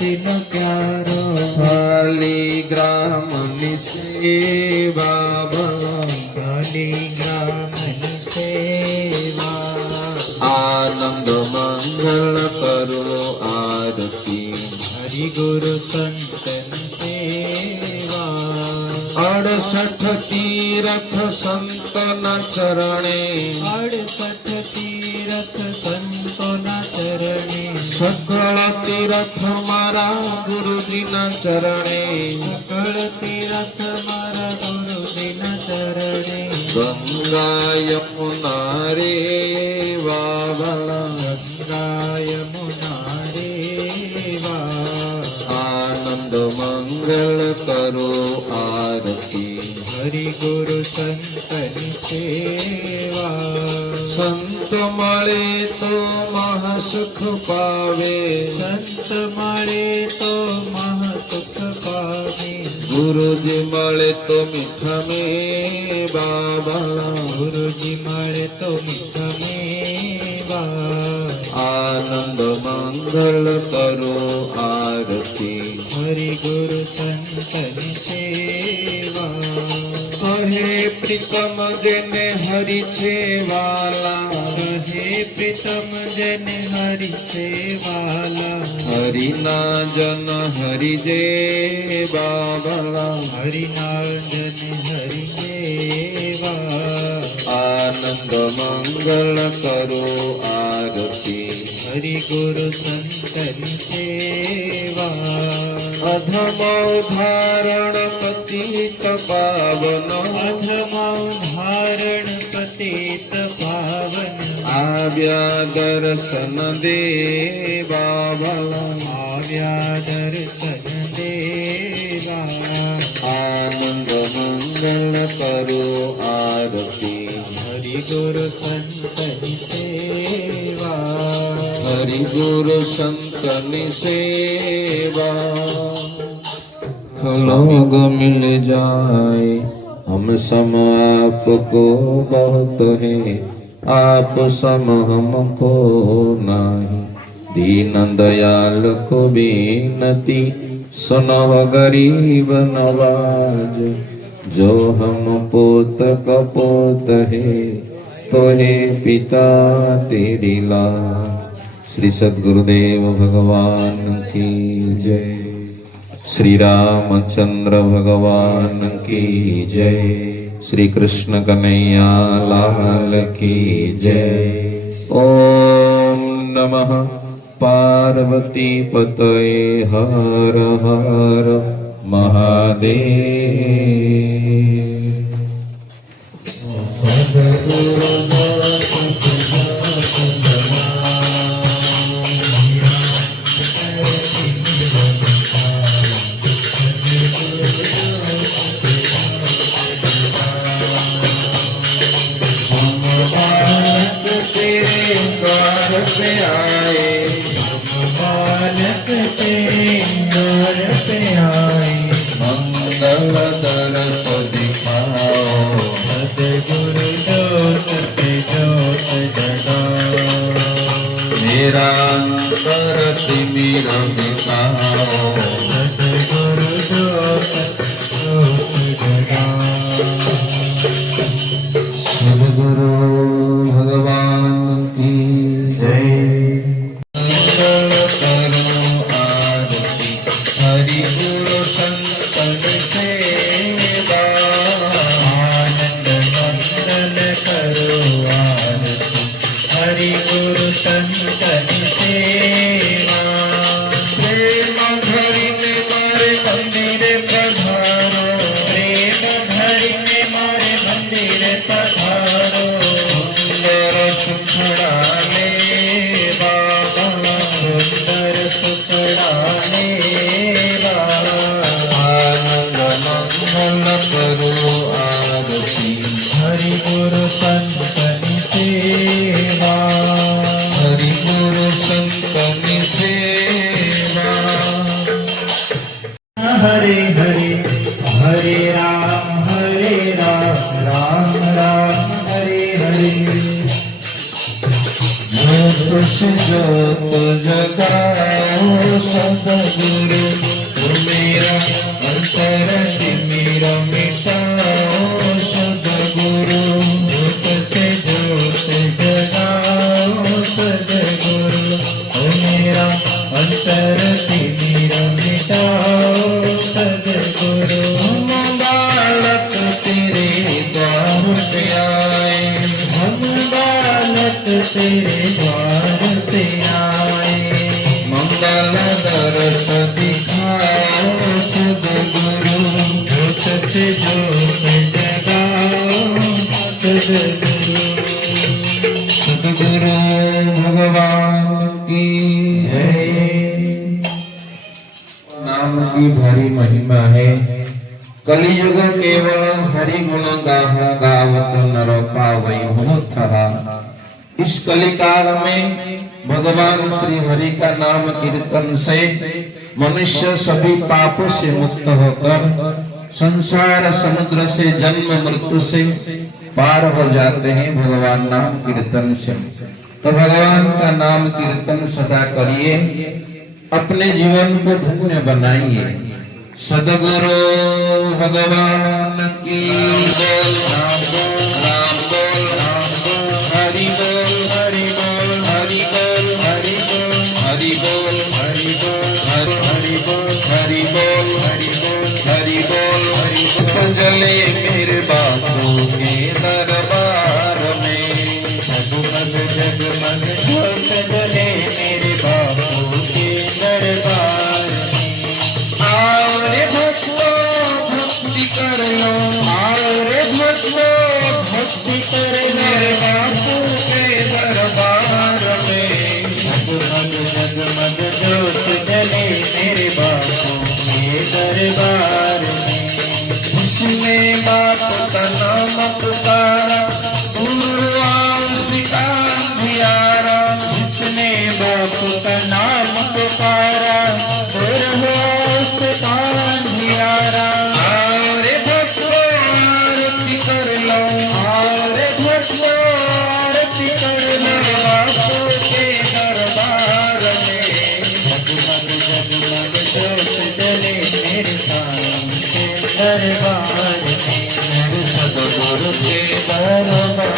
સતીનો પ્યારો શાલિગ્રામની સેવા ભલા શાલિગ્રામની સેવા આનંદ મંગલ કરો આરતી હરિ ગુરુ સંતની સેવા 68 તીર્થ સંતના ચરણે 68 તીર્થ સંતોના ચરણે સકળ તીર્થ મારા ગુરુજીના ચરણે સકળ તીર્થ મારા ગુરુજીના ચરણે ગંગા યમુના રે વાવલા ગંગા યમુના રેવા આનંદ મંગલ કરો આરતી હરિ ગુરુ સંતની સેવા સંત મળે તો મહાસુખ પાવે સંત મળે તો મહાસુખ પામે ગુરુજી મળે તો મીઠા મે બાબા ગુરુજી મળે તો મીઠા મેવા આનંદ મંગલ કરો આરતી હરિ ગુરુ સંતની સેવા કહે પ્રીતમ જેને હરિ છે વાલા કહે પ્રીતમ જન હરિ સેવાલા હરિના જન હરિ જે બાબલા હરિનાલ જન હરિ દેવા આનંદ મંગલ કરો આરતી હરિ ગુરુ સંતની સેવા અધમ ઉધારણ પતિત પાવન અધમૌ ધારણ પતિત પાવન આવ્યા દર્શન દે બાબલા આવ્યા દર્શન દેવા આનંદ મંગલ કરો આરતી હરિ ગુરુ સંતની સેવા હરિ ગુરુ સંતની સેવા लोग मिल जाए हम सम आपको बहुत है आप सम हमको नहीं दीन दयाल को बीनती सुनो गरीब नवाज जो हम पोत कपोत है तो है पिता तेरी ला श्री सद्गुरुदेव भगवान की जय श्री रामचंद्र भगवान की जय श्री कृष्ण कन्हैया लाल की जय ओम नमः पार्वती पतये हर हर महादेव पे आए बालक तेरे द्वार पे आए मंगल दर्श दिखाओ सद्गुरु जोत पे जोत जगाओ मेरा अंतर तिमिर मिटाओ सद्गुरु जोत जोत जगाओ सद्गुरु भगवान की जय मंगल करो आरती हरि गुरु संतन सेवा आनंद मंगल करो आरती हरि गुरु संतन सेवा प्रेम धरिने मारे मंदिरे पधारो प्रेम धरिने मारे मंदिर पधारो सुंदर सुखड़ाने बाबा सुंदर सुखड़ाने आनंद मंगल करो आरती हरि गुरु संतनि सेवा हरि गुरु संतनि सेवा हरे हरे हरे राम राम राम हरे हरे ज्योत से ज्योत जगाओ सदगुरु तुम मेरा अंतर तिमिर मिटाओ सदगुरु ज्योत से ज्योत जगाओ सदगुरु ओ मेरा अंतर तिमिर मिटाओ सदगुरु हम बालक तेरे द्वार पे आए हम बालक तेरे द्वार पे आए मंगल दरस दिखाओ सदगुरु ज्योत से ज्योत जगाओ सदगुरु सदगुरु भगवान की जय। नाम की भारी महिमा है। कलियुग केवल हरि गुण गाहु गावत नर पावै बहुत था। इस कलिकाल में भगवान श्री हरि का नाम कीर्तन से मनुष्य सभी पापों से मुक्त होकर संसार समुद्र से जन्म मृत्यु से पार हो जाते हैं भगवान नाम कीर्तन से। तो भगवान का नाम कीर्तन सदा करिए, अपने जीवन को धन्य बनाइए। सदगुरु भगवान की बोल राम बोल राम बोल राम बोल हरि बोल हरि बोल हरि बोल हरि बोल हरि बोल हरि बोल हरि बोल हरि बोल हरि बोल हरि बोल हरि बोल जले मेरे बापू के दरबार में जगमग जगमग ज्योत जले मेरे बापू के दरबार में आओ रे भक्तो भक्ति कर लो, आओ रे भक्तो भक्ति कर मेरे बापू के दरबार में। जगमग जगमग ज्योत जले मेरे बापू के दरबार में जिसने बाप का नाम पुकारा पूर्वांशिका धियारा, जिसने बापू का नाम पुकारा पूर्वोस कांधियारा आओ रे भक्तो आरती कर लो, आओ रे भक्तो आरती कर मेरे बापू के दरबार में। जगमग जगमग ज्योत जले मेरे साईं के दरबार में सदगुरु के दरबार में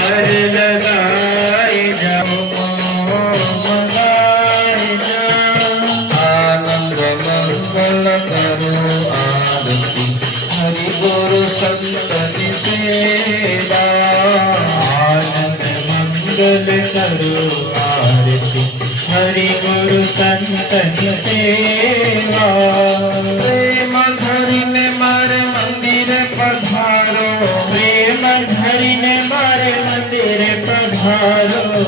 हार लगाए जाओ मोह लगाए जाओ आनंद मंगल करो आरती हरि गुरु संतन सेवा। आनंद मंगल करो आरती हरि गुरु संतन सेवा प्रेम धरिने मारे मंदिर पधारो, प्रेम धरिने मारे मंदिर पधारो